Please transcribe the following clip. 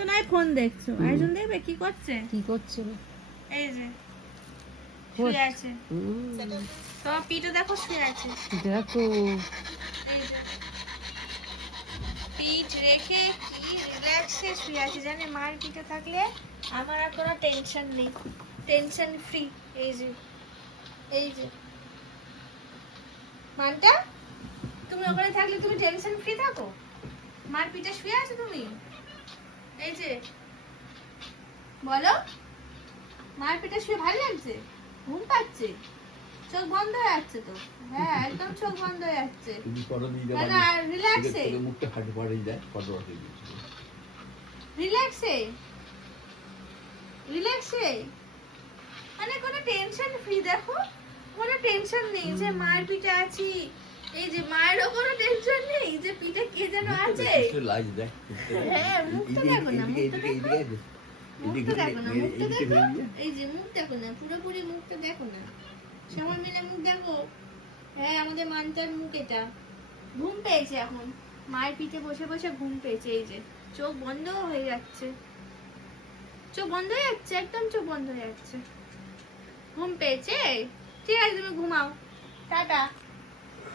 তো নয় ফোন দেখছো, আরেকজন দেখবে কি করছে? কি করছে? এই যে শুয়ে আছে, তোমার পিঠে দেখো শুয়ে আছে, দেখো এই যে পিঠ রেখে কি রিল্যাক্সে শুয়ে আছে। জানে মায়ের পিঠে থাকলে আমার আর কোনো টেনশন নেই, টেনশন ফ্রি। এই যে এই যে মানটা, তুমি ওখানে থাকলে তুমি টেনশন ফ্রি থাকো, মার পিঠে শুয়ে আছো তুমি। এই যে বলো, মার পিঠে শুয়ে ভালো লাগছে? ঘুম পাচ্ছে? চোখ বন্ধ হয়ে যাচ্ছে তো? হ্যাঁ একদম চোখ বন্ধ হয়ে যাচ্ছে, মানে রিল্যাক্সে মুখটা ফাটে পড়ে যায়, ফটো ওঠে রিল্যাক্সে রিল্যাক্সে, মানে কোনো টেনশন ফ্রি। দেখো কোনো টেনশন নেই যে মায়ের পিঠে আছি, এই যে মায়েরও কোনো টেনশন নেই যে পিঠে কে যেন আছে। হ্যাঁ মুখটা দেখো না, মুখটা দেখো, মুখটা দেখো না, মুখটা দেখো, এই যে মুখ দেখো না, পুরোপুরি মুখটা দেখো না, সবাই মিলে মুখ দেখো। হ্যাঁ আমাদের মানটার মুখ এটা। ঘুম পেয়েছে এখন, মায়ের পিঠে বসে বসে ঘুম পেয়েছে। এই যে চোখ বন্ধ হয়ে যাচ্ছে, চোখ বন্ধ হয়ে যাচ্ছে, একদম চোখ বন্ধ হয়ে যাচ্ছে, ঘুম পেয়েছে। ঠিক আছে তুমি ঘুমাও, টাটা।